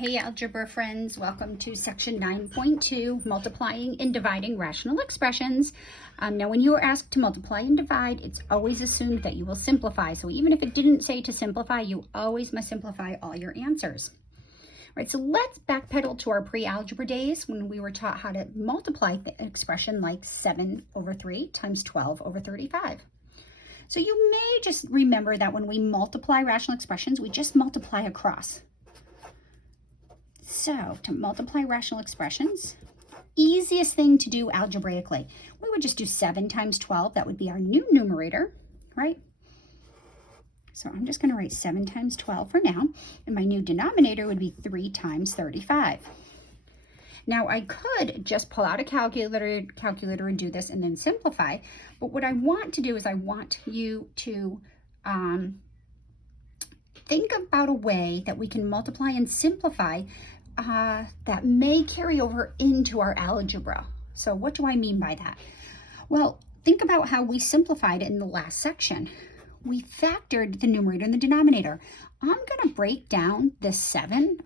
Hey algebra friends, welcome to section 9.2, multiplying and dividing rational expressions. Now when you are asked to multiply and divide, it's always assumed that you will simplify. So even if it didn't say to simplify, you always must simplify all your answers. All right, so let's backpedal to our pre-algebra days when we were taught how to multiply the expression like 7 over 3 times 12 over 35. So you may just remember that when we multiply rational expressions, we just multiply across. So to multiply rational expressions, easiest thing to do algebraically, we would just do 7 times 12. That would be our new numerator, right? So I'm just going to write 7 times 12 for now. And my new denominator would be 3 times 35. Now I could just pull out a calculator and do this and then simplify. But what I want to do is I want you to think about a way that we can multiply and simplify that may carry over into our algebra. So what do I mean by that? Well, think about how we simplified it in the last section. We factored the numerator and the denominator. I'm going to break down this 7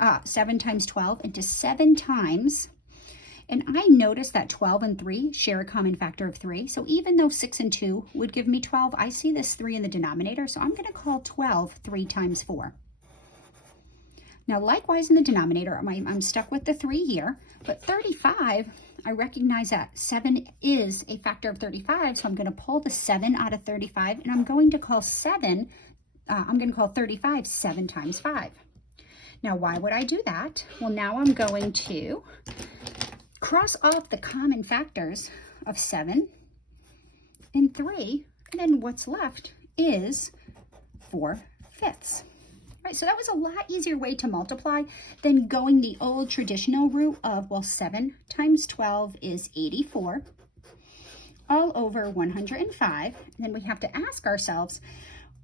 times 12 into 7 times. And I noticed that 12 and 3 share a common factor of 3. So even though 6 and 2 would give me 12, I see this 3 in the denominator. So I'm going to call 12 3 times 4. Now, likewise in the denominator, I'm stuck with the 3 here, but 35, I recognize that 7 is a factor of 35, so I'm going to pull the 7 out of 35, and I'm going to call 35 7 times 5. Now, why would I do that? Well, now I'm going to cross off the common factors of 7 and 3, and then what's left is 4/5. Right, so that was a lot easier way to multiply than going the old traditional route of, well, 7 times 12 is 84 all over 105. And then we have to ask ourselves,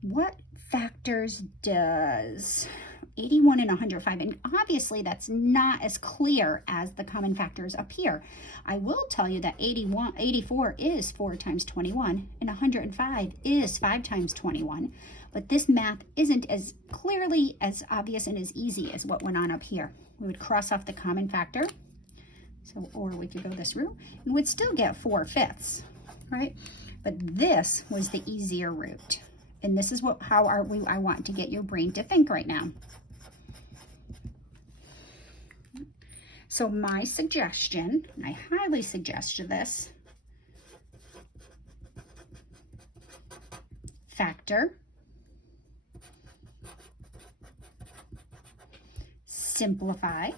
what factors does 81 and 105? And obviously that's not as clear as the common factors up here. I will tell you that 84 is 4 times 21 and 105 is 5 times 21. But this math isn't as clearly as obvious and as easy as what went on up here. We would cross off the common factor. So, or we could go this route and we'd still get 4/5, right? But this was the easier route. And this is how I want to get your brain to think right now. So my suggestion, and I highly suggest this, factor, simplify,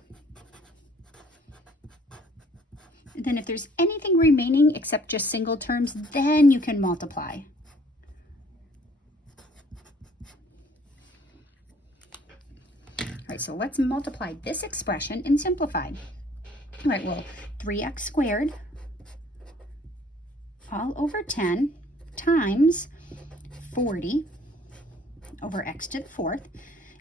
and then if there's anything remaining except just single terms, then you can multiply. All right, so let's multiply this expression and simplify. All right, well, 3x squared all over 10 times 40 over x to the 4th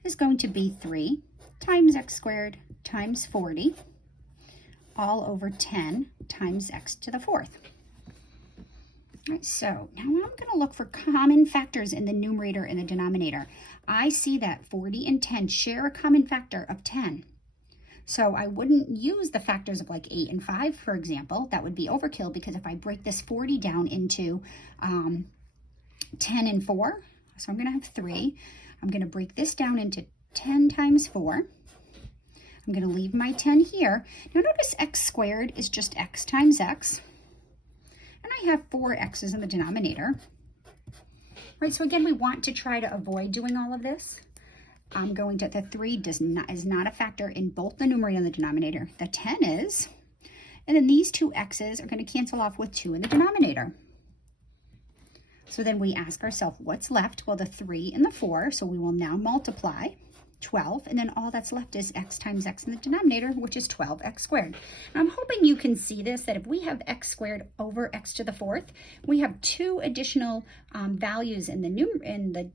is going to be 3 times x squared times 40 all over 10 times x to the 4th. All right, so now I'm going to look for common factors in the numerator and the denominator. I see that 40 and 10 share a common factor of 10. So I wouldn't use the factors of like 8 and 5, for example. That would be overkill because if I break this 40 down into 10 and 4, so I'm going to have 3. I'm going to break this down into 10 times 4. I'm going to leave my 10 here. Now notice x squared is just x times x. And I have 4 x's in the denominator. Right, so again, we want to try to avoid doing all of this. I'm going to, the 3 is not a factor in both the numerator and the denominator. The 10 is. And then these 2 x's are going to cancel off with 2 in the denominator. So then we ask ourselves, what's left? Well, the 3 and the 4, so we will now multiply 12, and then all that's left is x times x in the denominator, which is 12x squared. Now, I'm hoping you can see this, that if we have x squared over x to the 4th, we have 2 additional values in the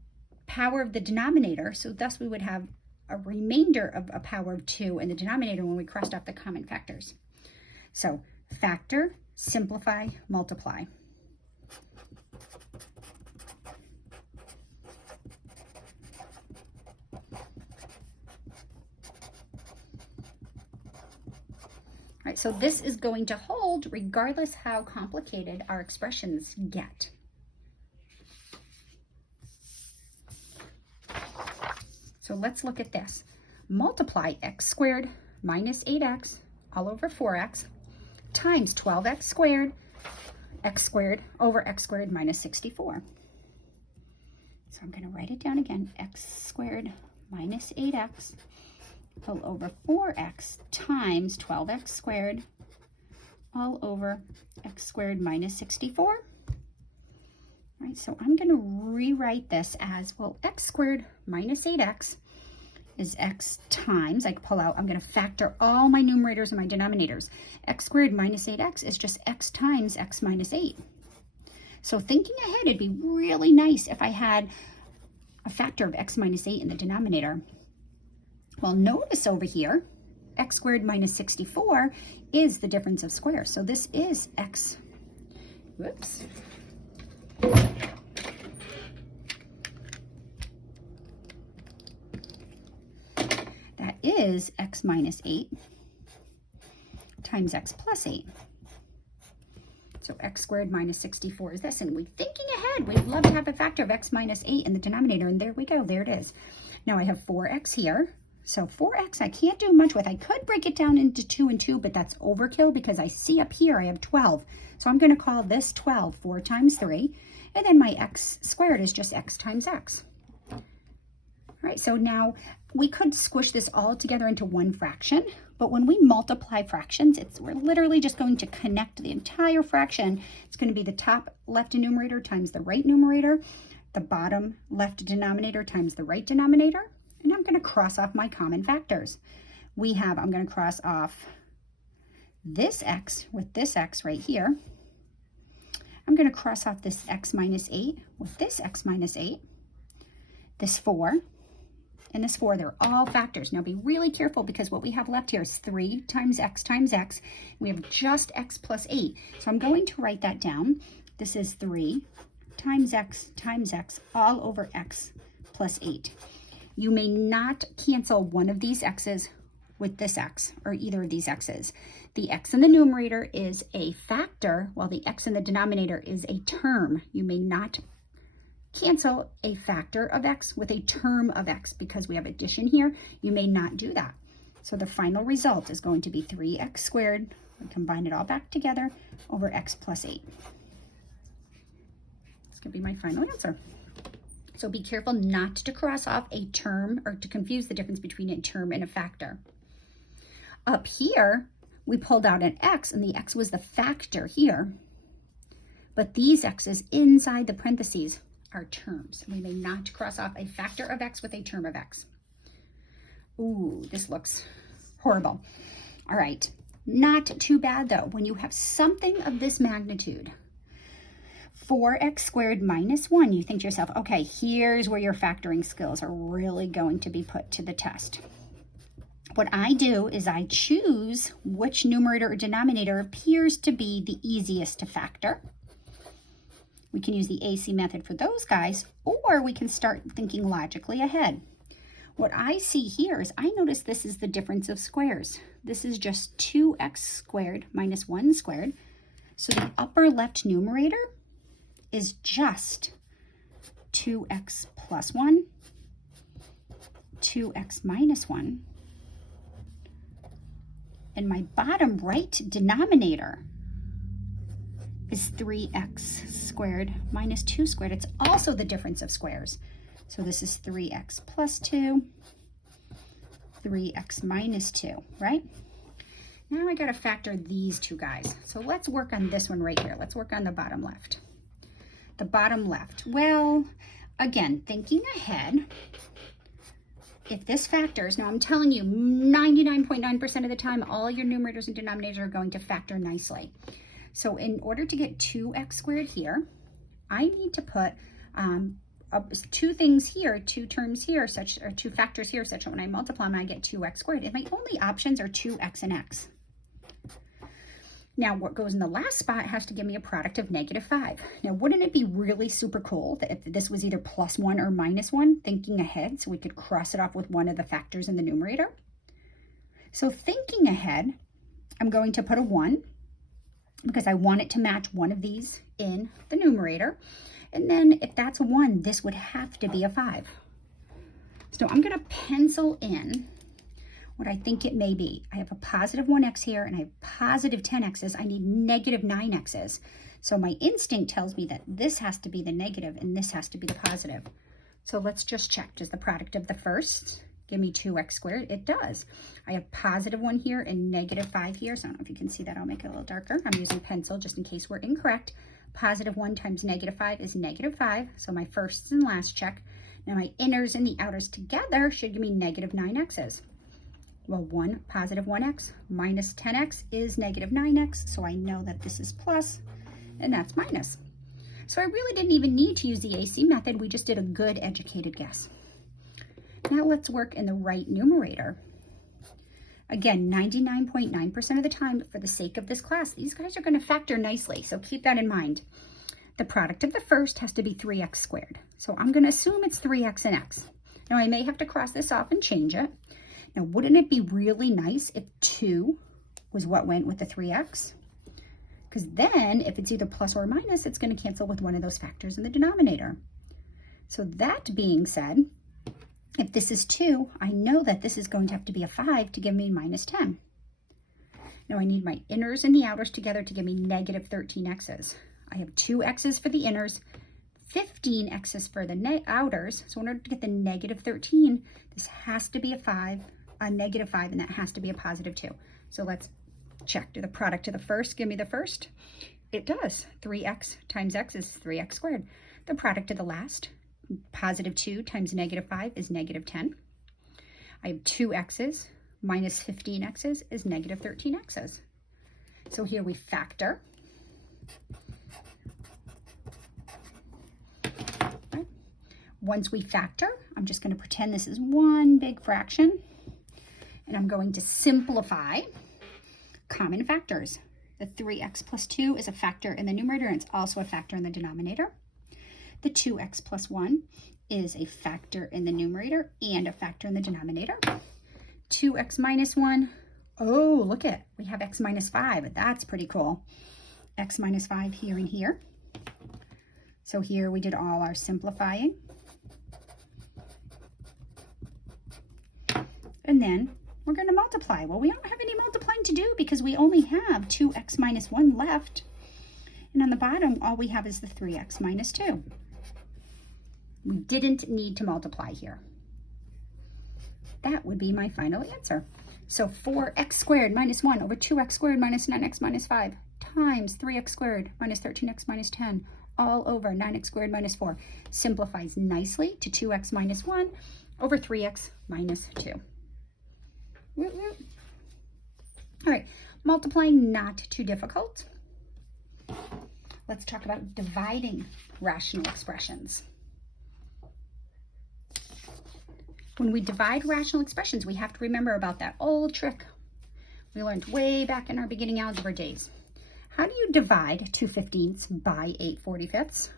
power of the denominator, so thus we would have a remainder of a power of 2 in the denominator when we crossed off the common factors. So factor, simplify, multiply. right, so this is going to hold regardless how complicated our expressions get. So let's look at this. Multiply x squared minus 8x all over 4x times 12x squared over x squared minus 64. So I'm going to write it down again. X squared minus 8x all over 4x times 12x squared all over x squared minus 64. All right, so I'm going to rewrite this as, well, x squared minus 8x is x times, I can pull out, I'm going to factor all my numerators and my denominators. X squared minus 8x is just x times x minus 8. So thinking ahead, it'd be really nice if I had a factor of x minus 8 in the denominator. Well, notice over here, x squared minus 64 is the difference of squares. So this is x, whoops. That is x minus 8 times x plus 8. So x squared minus 64 is this. And we're thinking ahead. We'd love to have a factor of x minus 8 in the denominator. And there we go. There it is. Now I have 4x here. So 4x I can't do much with. I could break it down into 2 and 2, but that's overkill because I see up here I have 12. So I'm going to call this 12, 4 times 3. And then my x squared is just x times x. All right, so now we could squish this all together into one fraction, but when we multiply fractions, we're literally just going to connect the entire fraction. It's going to be the top left numerator times the right numerator, the bottom left denominator times the right denominator, and I'm going to cross off my common factors. I'm going to cross off this x with this x right here. I'm going to cross off this x minus 8 with this x minus 8, this 4, and this 4, they're all factors. Now be really careful because what we have left here is 3 times x times x. We have just x plus 8. So I'm going to write that down. This is 3 times x all over x plus 8. You may not cancel one of these x's with this x or either of these x's. The x in the numerator is a factor while the x in the denominator is a term. You may not cancel a factor of x with a term of x because we have addition here. You may not do that. So the final result is going to be 3x squared. We combine it all back together over x plus 8. This could be my final answer. So be careful not to cross off a term or to confuse the difference between a term and a factor. Up here, we pulled out an x and the x was the factor here. But these x's inside the parentheses are terms. We may not cross off a factor of x with a term of x. Ooh, this looks horrible. All right, not too bad though. When you have something of this magnitude, 4x squared minus 1, you think to yourself, okay, here's where your factoring skills are really going to be put to the test. What I do is I choose which numerator or denominator appears to be the easiest to factor. We can use the AC method for those guys, or we can start thinking logically ahead. What I see here is I notice this is the difference of squares. This is just 2x squared minus 1 squared. So the upper left numerator is just 2x plus 1, 2x minus 1. And my bottom right denominator is 3x squared minus 2 squared. It's also the difference of squares. So this is 3x plus 2, 3x minus 2, right? Now I got to factor these two guys. So let's work on this one right here. Let's work on the bottom left. The bottom left. Well, again, thinking ahead, if this factors, now I'm telling you 99.9% of the time, all your numerators and denominators are going to factor nicely. So in order to get 2x squared here, I need to put two things here, two terms here, or two factors here, such that when I multiply them, I get 2x squared. And my only options are 2x and x. Now, what goes in the last spot has to give me a product of -5. Now, wouldn't it be really super cool that if this was either +1 or -1, thinking ahead, so we could cross it off with one of the factors in the numerator? So thinking ahead, I'm going to put a 1 because I want it to match one of these in the numerator. And then if that's a 1, this would have to be a 5. So I'm going to pencil in what I think it may be. I have a positive 1x here, and I have positive 10x's. I need negative 9x's. So my instinct tells me that this has to be the negative and this has to be the positive. So let's just check. Does the product of the first give me 2x squared? It does. I have positive 1 here and negative 5 here. So I don't know if you can see that. I'll make it a little darker. I'm using pencil just in case we're incorrect. Positive 1 times negative 5 is negative 5. So my first and last check. Now my inners and the outers together should give me negative 9x's. Well, positive 1x minus 10x is negative 9x. So I know that this is plus and that's minus. So I really didn't even need to use the AC method. We just did a good educated guess. Now let's work in the right numerator. Again, 99.9% of the time, for the sake of this class, these guys are going to factor nicely. So keep that in mind. The product of the first has to be 3x squared. So I'm going to assume it's 3x and x. Now I may have to cross this off and change it. Now, wouldn't it be really nice if 2 was what went with the 3x? Because then, if it's either plus or minus, it's going to cancel with one of those factors in the denominator. So that being said, if this is 2, I know that this is going to have to be a 5 to give me minus 10. Now, I need my inners and the outers together to give me negative 13x's. I have 2 x's for the inners, 15 x's for the outers. So in order to get the negative 13, this has to be a negative 5, and that has to be a positive 2. So let's check. Do the product of the first give me the first? It does. 3x times x is 3x squared. The product of the last, positive 2 times negative 5 is negative 10. I have 2 x's minus 15 x's is negative 13 x's. So here we factor. Right. Once we factor, I'm just going to pretend this is one big fraction. And I'm going to simplify common factors. The 3x plus 2 is a factor in the numerator, and it's also a factor in the denominator. The 2x plus 1 is a factor in the numerator and a factor in the denominator. 2x minus 1, oh, look at it. We have x minus 5. That's pretty cool. X minus 5 here and here. So here we did all our simplifying. And then we're going to multiply. Well, we don't have any multiplying to do because we only have 2x minus 1 left. And on the bottom, all we have is the 3x minus 2. We didn't need to multiply here. That would be my final answer. So 4x squared minus 1 over 2x squared minus 9x minus 5 times 3x squared minus 13x minus 10 all over 9x squared minus 4 simplifies nicely to 2x minus 1 over 3x minus 2. All right, multiplying not too difficult. Let's talk about dividing rational expressions. When we divide rational expressions, we have to remember about that old trick we learned way back in our beginning algebra days. How do you divide 2/15 by 8/45?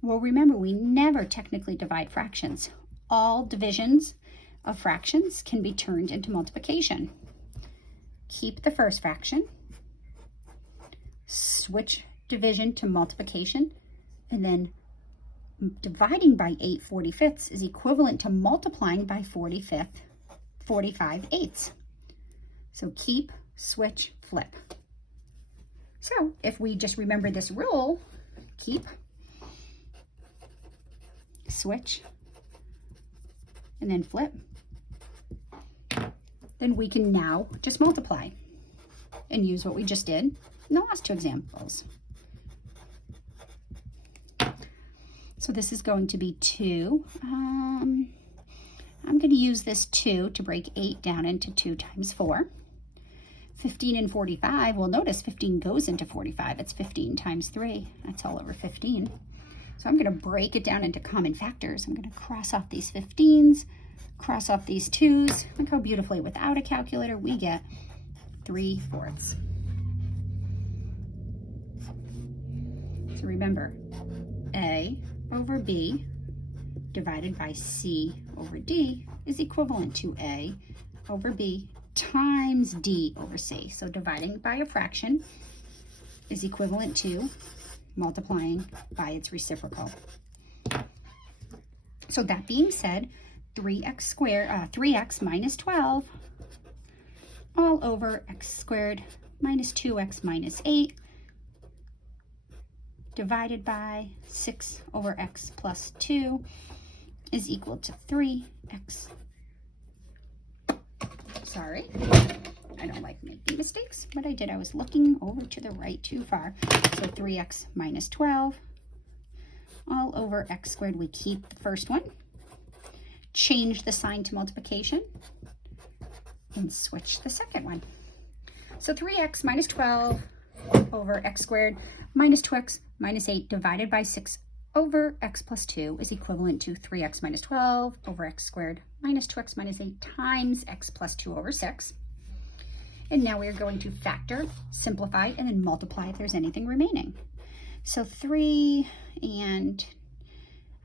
Well, remember, we never technically divide fractions. All divisions of fractions can be turned into multiplication. Keep the first fraction, switch division to multiplication, and then dividing by 8/45 is equivalent to multiplying by 45/8. So keep, switch, flip. So if we just remember this rule, keep, switch, and then flip, then we can now just multiply and use what we just did in the last two examples. So this is going to be 2. I'm going to use this 2 to break 8 down into 2 times 4. 15 and 45, well, notice 15 goes into 45. It's 15 times 3. That's all over 15. So I'm going to break it down into common factors. I'm going to cross off these 15s, cross off these 2s. Look how beautifully, without a calculator, we get 3/4. So remember, A over B divided by C over D is equivalent to A over B times d over c. So dividing by a fraction is equivalent to multiplying by its reciprocal. So that being said, 3x minus 12 all over x squared minus 2x minus 8 divided by 6 over x plus 2 is equal to 3x. Sorry, I don't like making mistakes, but I did. I was looking over to the right too far. So 3x minus 12 all over x squared. We keep the first one, change the sign to multiplication, and switch the second one. So 3x minus 12 over x squared minus 2x minus 8 divided by 6 over x plus 2 is equivalent to 3x minus 12 over x squared minus 2x minus 8 times x plus 2 over 6. And now we're going to factor, simplify, and then multiply if there's anything remaining. So 3, and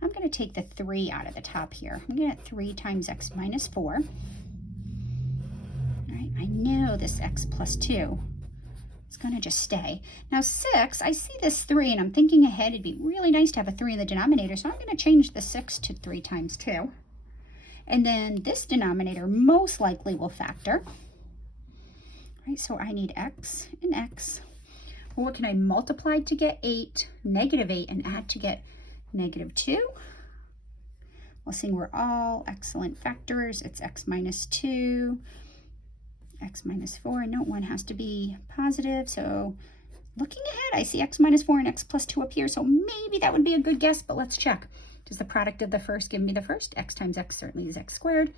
I'm going to take the 3 out of the top here. I'm going to get 3 times x minus 4. All right, I know this x plus 2. It's going to just stay. Now 6, I see this 3 and I'm thinking ahead. It'd be really nice to have a 3 in the denominator. So I'm going to change the 6 to 3 times 2. And then this denominator most likely will factor. Right, so I need x and x. Well, what can I multiply to get 8, negative 8, and add to get negative 2? Well, seeing we're all excellent factors, it's x minus 2, x minus 4, and note one has to be positive. So looking ahead, I see x minus 4 and x plus 2 up here. So maybe that would be a good guess, but let's check. Does the product of the first give me the first? X times x certainly is x squared.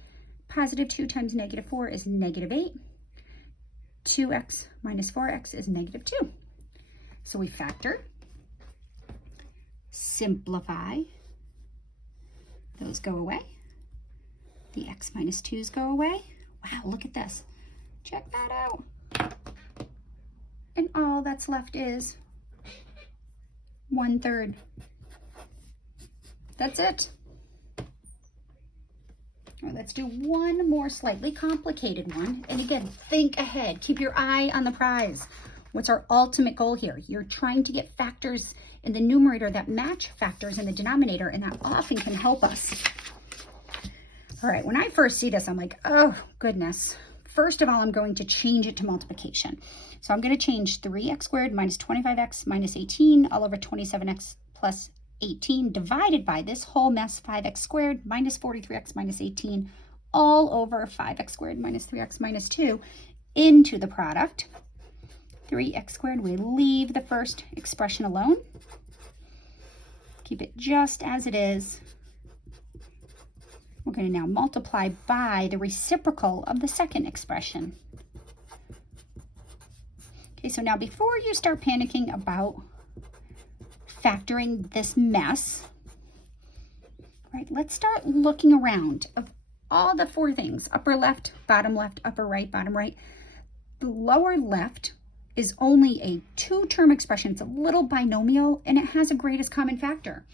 Positive 2 times negative 4 is negative 8. 2x minus 4x is negative 2. So we factor, simplify, those go away. The x minus 2's go away. Wow, look at this. Check that out. And all that's left is 1/3. That's it. All right, let's do one more slightly complicated one. And again, think ahead. Keep your eye on the prize. What's our ultimate goal here? You're trying to get factors in the numerator that match factors in the denominator, and that often can help us. All right, when I first see this, I'm like, oh, goodness. First of all, I'm going to change it to multiplication. So I'm going to change 3x squared minus 25x minus 18 all over 27x plus 18 divided by this whole mess, 5x squared minus 43x minus 18 all over 5x squared minus 3x minus 2 into the product. 3x squared, we leave the first expression alone. Keep it just as it is. We're going to now multiply by the reciprocal of the second expression. Okay, so now before you start panicking about factoring this mess, right, let's start looking around of all the 4 things, upper left, bottom left, upper right, bottom right. The lower left is only a 2-term expression. It's a little binomial, and it has a greatest common factor.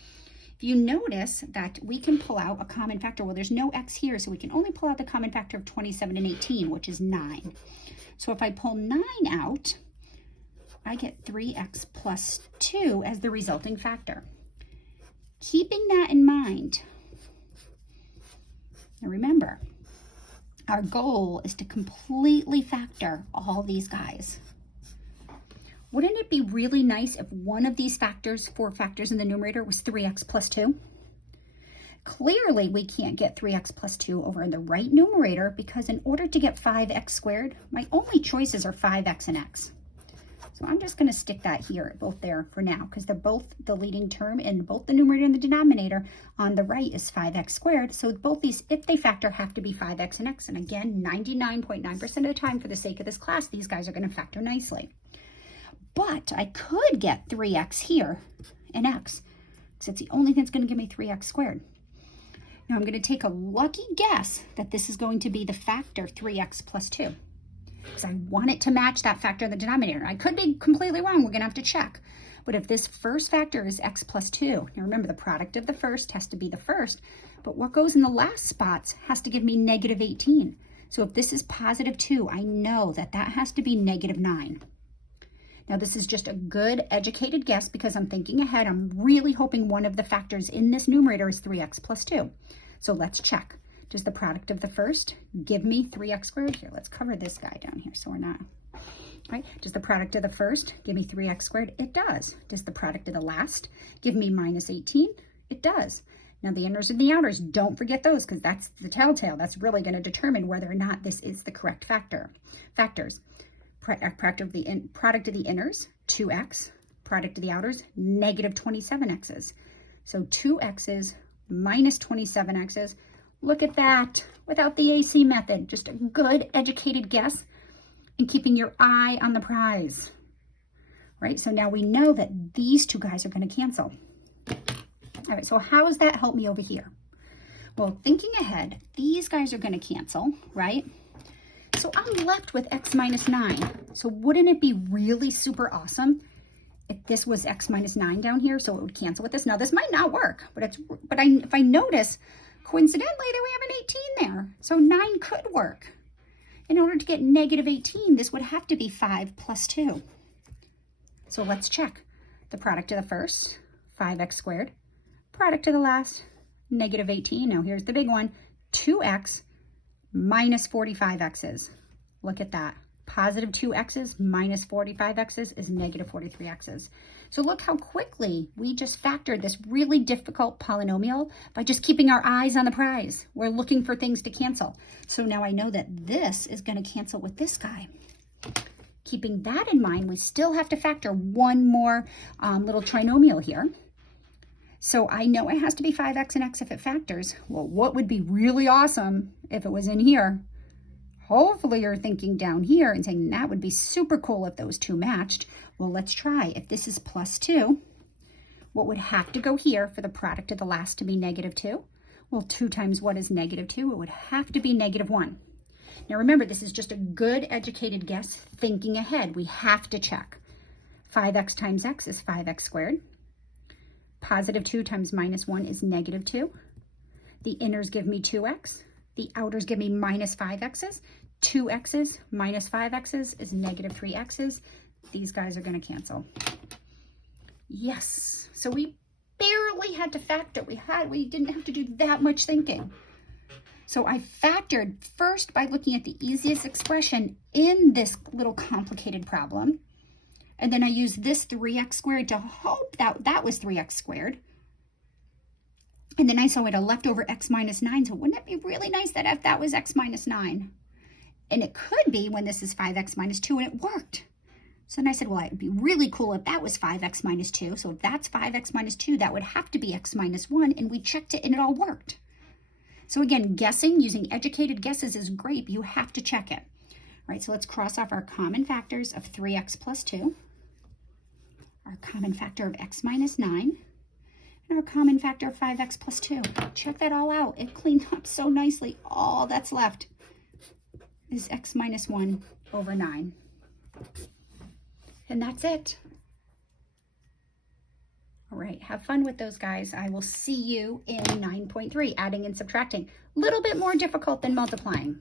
If you notice that we can pull out a common factor, well, there's no x here, so we can only pull out the common factor of 27 and 18, which is 9. So if I pull 9 out, I get 3x plus 2 as the resulting factor. Keeping that in mind, now remember, our goal is to completely factor all these guys. Wouldn't it be really nice if one of these factors, 4 factors in the numerator, was 3x plus 2? Clearly, we can't get 3x plus 2 over in the right numerator because in order to get 5x squared, my only choices are 5x and x. So I'm just going to stick that here, both there for now, because they're both the leading term in both the numerator and the denominator. On the right is 5x squared. So both these, if they factor, have to be 5x and x. And again, 99.9% of the time for the sake of this class, these guys are going to factor nicely. But I could get 3x here and x, because it's the only thing that's going to give me 3x squared. Now I'm going to take a lucky guess that this is going to be the factor 3x plus 2. Because I want it to match that factor in the denominator. I could be completely wrong. We're going to have to check. But if this first factor is x plus 2, now remember the product of the first has to be the first, but what goes in the last spots has to give me negative 18. So if this is positive 2, I know that that has to be negative 9. Now this is just a good educated guess because I'm thinking ahead. I'm really hoping one of the factors in this numerator is 3x plus 2. So let's check. Does the product of the first give me 3x squared? Here, let's cover this guy down here so we're not, right? Does the product of the first give me 3x squared? It does. Does the product of the last give me minus 18? It does. Now the inners and the outers, don't forget those because that's the telltale. That's really going to determine whether or not this is the correct factors. Product of the inners, 2x. Product of the outers, negative 27x's. So 2x's minus 27x's. Look at that, without the AC method. Just a good educated guess and keeping your eye on the prize. Right, so now we know that these two guys are going to cancel. All right, so how does that help me over here? Well, thinking ahead, these guys are going to cancel, right? So I'm left with x minus 9. So wouldn't it be really super awesome if this was x minus 9 down here, so it would cancel with this? Now this might not work, but if I notice, coincidentally, that we have an 18 there. So 9 could work. In order to get negative 18, this would have to be 5 plus 2. So let's check. The product of the first, 5x squared. Product of the last, negative 18. Now here's the big one, 2x minus 45x's. Look at that. Positive 2x's minus 45x's is negative 43x's. So look how quickly we just factored this really difficult polynomial by just keeping our eyes on the prize. We're looking for things to cancel. So now I know that this is going to cancel with this guy. Keeping that in mind, we still have to factor one more little trinomial here. So I know it has to be 5x and x if it factors. Well, what would be really awesome if it was in here? Hopefully you're thinking down here and saying that would be super cool if those two matched. Well, let's try. If this is plus 2, what would have to go here for the product of the last to be negative 2? Well, 2 times what is negative 2? It would have to be negative 1. Now remember, this is just a good educated guess, thinking ahead. We have to check. 5x times x is 5x squared. Positive 2 times minus 1 is negative 2. The inners give me 2x. The outers give me minus 5x's. 2x's minus 5x's is negative 3x's. These guys are going to cancel. Yes. So we barely had to factor. We didn't have to do that much thinking. So I factored first by looking at the easiest expression in this little complicated problem. And then I used this 3x squared to hope that that was 3x squared. And then I saw it a leftover x minus 9. So wouldn't it be really nice that if that was x minus 9? And it could be when this is 5x minus 2, and it worked. So then I said, well, it'd be really cool if that was 5x minus 2. So if that's 5x minus 2, that would have to be x minus 1. And we checked it, and it all worked. So again, guessing, using educated guesses is great, but you have to check it. All right, so let's cross off our common factors of 3x plus 2. Our common factor of x minus 9, and our common factor of 5x plus 2. Check that all out. It cleaned up so nicely. All that's left is x minus 1 over 9. And that's it. All right, have fun with those guys. I will see you in 9.3, adding and subtracting. A little bit more difficult than multiplying.